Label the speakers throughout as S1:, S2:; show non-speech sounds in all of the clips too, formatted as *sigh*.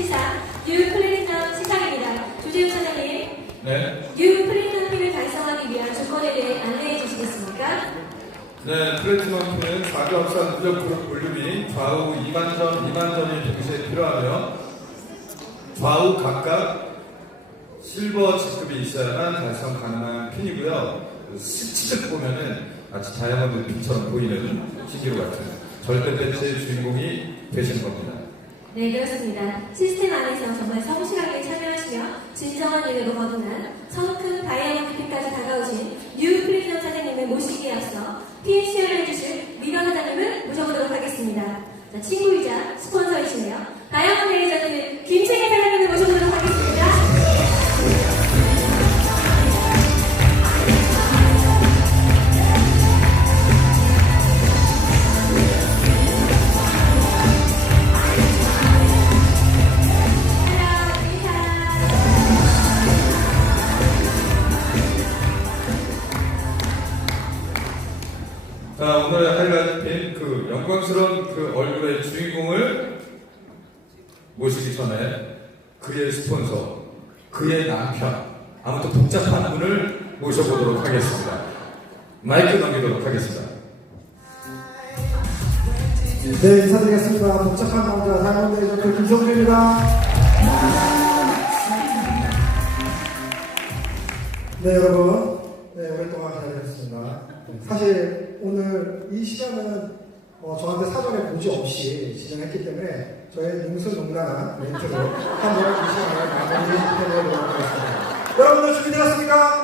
S1: 시상 뉴 플래티넘 시상입니다. 조재훈 사장님,
S2: 네.
S1: 뉴 플래티넘 핀을 달성하기 위한 조건에 대해 안내해 주시겠습니까?
S2: 네, 플래티넘 핀은 4교 합산 누적 볼륨이 좌우 2만 점, 2만 점이 동시에 필요하며 좌우 각각 실버 직급이 있어야만 달성 가능한 핀이고요. 그 스치듯 보면은 마치 다이아몬드 핀처럼 보이는 신기루 같은 절대 배치의 주인공이 되시는 겁니다.
S1: 네, 그렇습니다. 시스템 안에서 정말 성실하게 참여하시며 진정한 의미로 거듭난 성큰 다이아몬드
S2: 영광스러운 그 얼굴의 주인공을 모시기 전에 그의 스폰서, 그의 남편, 아무튼 복잡한 분을 모셔보도록 하겠습니다. 마이크 넘기도록 하겠습니다.
S3: 네, 인사드리겠습니다. 복잡한 남자 다이아몬드 에이전트 김성준입니다. 네, 여러분. 네, 오랫동안 기다리셨습니다. 사실 오늘 이 시간은 어, 저한테 사전에 고지 없이 진행했기 때문에 저의 능수능란한 멘트로 한번 이 시간을 마무리해보도록 하겠습니다. 여러분들 준비되었습니까?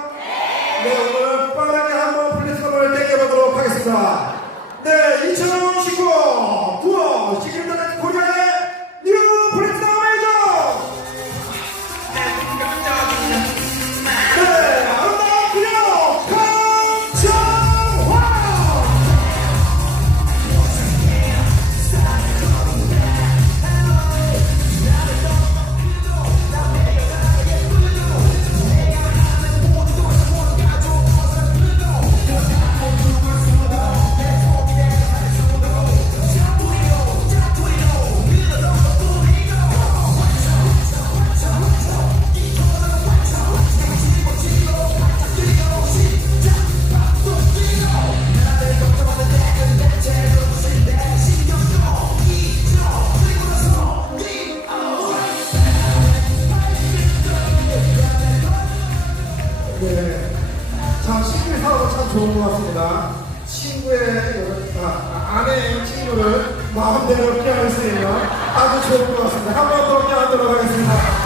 S3: 아, 아내의 친구를 마음대로 있는 아주 좋은 것 같습니다. 한 번더 피하도록 하겠습니다.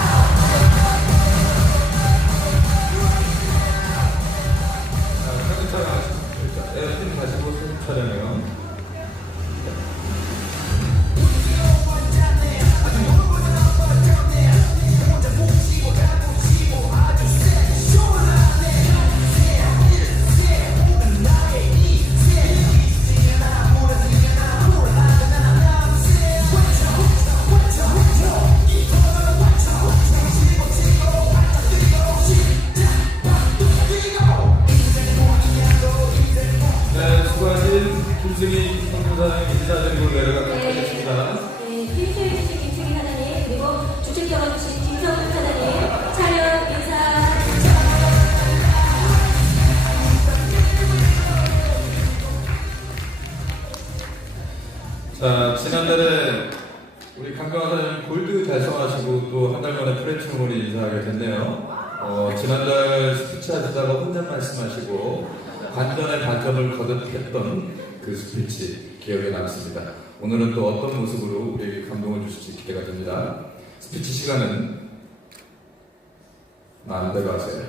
S2: 지난달에 우리 강경화 사장님 골드 달성하시고 또 한 달 만에 프레츠몰이 인사하게 됐네요. 어, 지난달 스피치 하시다가 혼자 말씀하시고 관전의 반점을 거듭했던 그 스피치 기억에 남습니다. 오늘은 또 어떤 모습으로 우리에게 감동을 주실지 기대가 됩니다. 스피치 시간은 마음대로 하세요.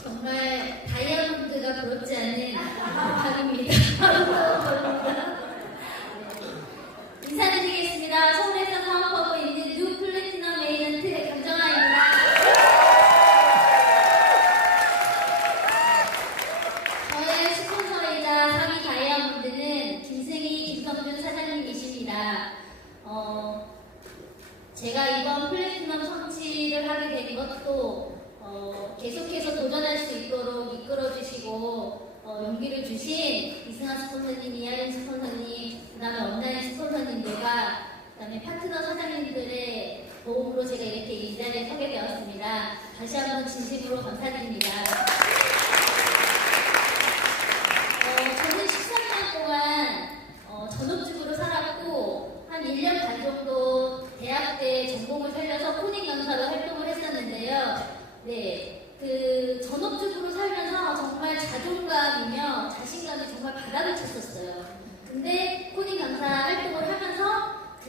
S4: 정말 다이아몬드가 부럽지 않은 밤입니다. 인사드리겠습니다. 서울에서 사업하고 있는 뉴 플래티넘 에이전트 강정아입니다. 저의 스폰서이자 3위 다이아몬드는 김승희, 김성준 사장님이십니다. 어, 제가 이번 플래티넘 성취를 하게 된 것도 어, 계속해서 도전할 수 있도록 이끌어주시고 어, 용기를 주신 이승환 스폰서님, 이하린 스폰서님, 그 다음에 온라인 스폰서님들과 그다음에 파트너 사장님들의 도움으로 제가 이렇게 이 자리에 서게 되었습니다. 다시 한번 진심으로 감사드립니다. 어, 저는 13년 동안 어, 전업주부로 살았고 한 1년 반 정도 대학 때 전공을 살려서 코딩 강사로 활동을 했었는데요. 네, 그 전업주부로 살면서 정말 자존감이며 자신감이 정말 바닥을 쳤었어요. 근데 코딩 강사 활동을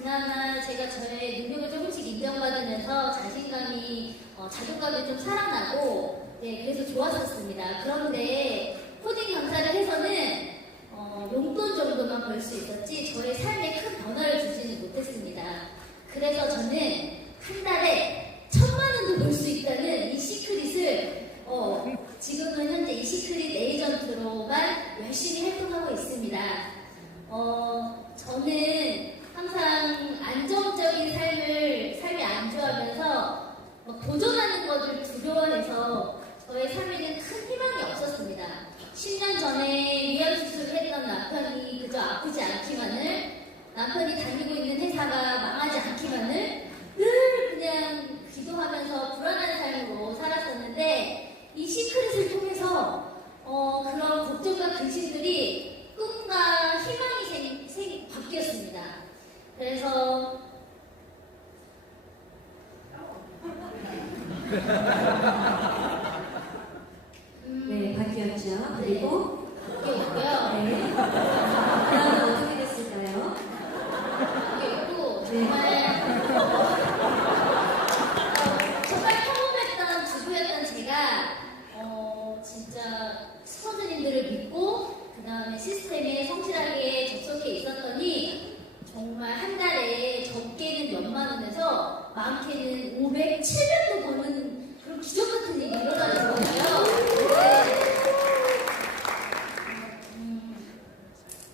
S4: 그나마 제가 저의 능력을 조금씩 인정받으면서 자신감이 어, 자존감이 좀 살아나고 네 그래서 좋았었습니다. 그런데 코딩 강사를 해서는 어, 용돈 정도만 벌 수 있었지 저의 삶에 큰 변화를 주지는 못했습니다. 그래서 저는 한 달에 천만 원도 벌 수 있다는 이 시크릿을 어, 지금은 현재 이 시크릿 에이전트로만 열심히 활동하고 있습니다. 어, 저는 항상 안정적인 삶을 삶이 안주하면서 막 도전하는 것을 두려워해서 저의 삶에는 큰 희망이 없었습니다. 10년 전에 위암 수술을 했던 남편이 그저 아프지 않기만을 남편이 다니고 있는 회사가 망하지 않기만을 늘 그냥 기도하면서 불안한 삶으로 살았었는데 이 시크릿을 통해서 어, 그런 걱정과 근심들이 꿈과 희망이 생, 생, 바뀌었습니다. 그래서 음,
S1: 네, 바뀌었죠. 그리고
S4: 바뀌었고요.
S1: 네. 다음은 어떻게 됐을까요?
S4: 바뀌었고
S1: 네.
S4: 정말 어, 정말 평범했던 주부였던 제가 어, 진짜 스폰서님들을 믿고 그 다음에 시스템에 성실하게 접속해 있었더니 정말 한 달에 적게는 몇만 원에서 많게는 500, 700도 버는 그런 기적 같은 일이 일어나는 거예요. 네. 음,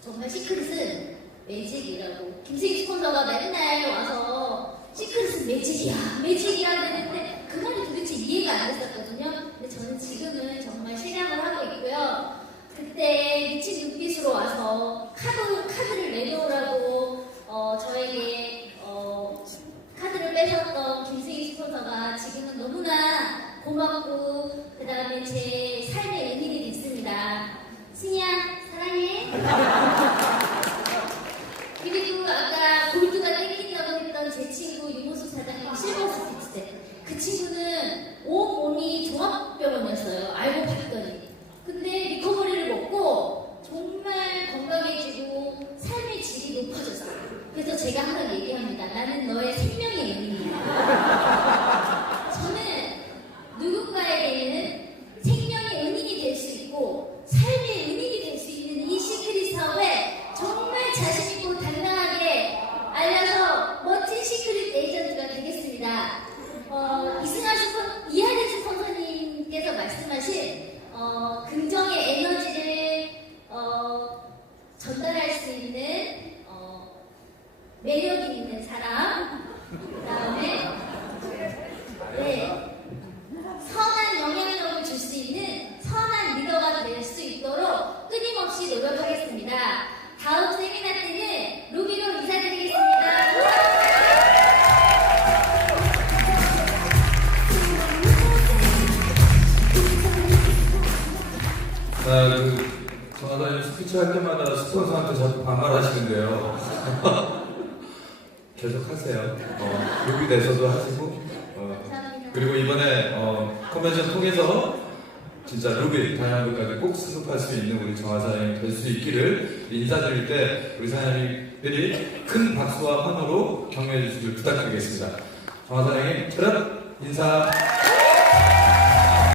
S4: 정말 시크릿은 매직이라고 김세기 스폰서가 맨날 와서 시크릿은 매직이야 매직이야 그랬는데 그 말이 도대체 이해가 안 됐었거든요 근데 저는 지금은 정말 실행을 하고 있고요 그때 미친 눈빛으로 와서 카드, 카드를 내놓으라고 어, 저에게 어, 카드를 뺏었던 김세기 스폰서가 지금은 너무나 고맙고 그 다음에 제 삶의 은인이 됐습니다. 승희야 사랑해. *laughs* 그리고 아까 골드가 땡긴다고 했던 제 친구 유모수 사장님 실버 스피츠 그 친구는 온몸이 종합병원이었어요. 알고 봤더니. 근데 리커버리를 먹고 정말 건강해지고 삶의 질이 높아졌어요. 그래서 제가 항상 얘기합니다. 나는 너의 생명의 은인이야. 저는 누군가에게는 생명의 은인이 될 수 있고 삶의 은인이 될 수 있는 이 시크릿 사업에 정말 자신있고 당당하게 알려서 멋진 시크릿 에이전트가 되겠습니다. 어, 이승환 스폰, 이하진 스폰서님께서 말씀하신 어, 긍정의 에너지를 어, 전달할 수 있는 어, 매력이 있는 사람 그 다음에 네 선한 영향력을 줄 수 있는 선한 리더가 될 수 있도록 끊임없이 노력하겠습니다. 다음 세미나 때는 루비로 인사드리겠습니다.
S2: 아, 그, 전화다님 스피치 할 때마다 스폰서한테 자꾸 반말하시는데요. *laughs* 계속 하세요. 어, 여기 내서도 하시고, 어. 그리고 이번에 어, 컨벤션 통해서 진짜 루비 다이아몬드까지 꼭 수습할 수 있는 우리 정화 사장님 될수 있기를 인사드릴 때 우리 사장님들이 큰 박수와 환호로 격려해 주시길 부탁드리겠습니다. 정화 사장님, 트럭 인사.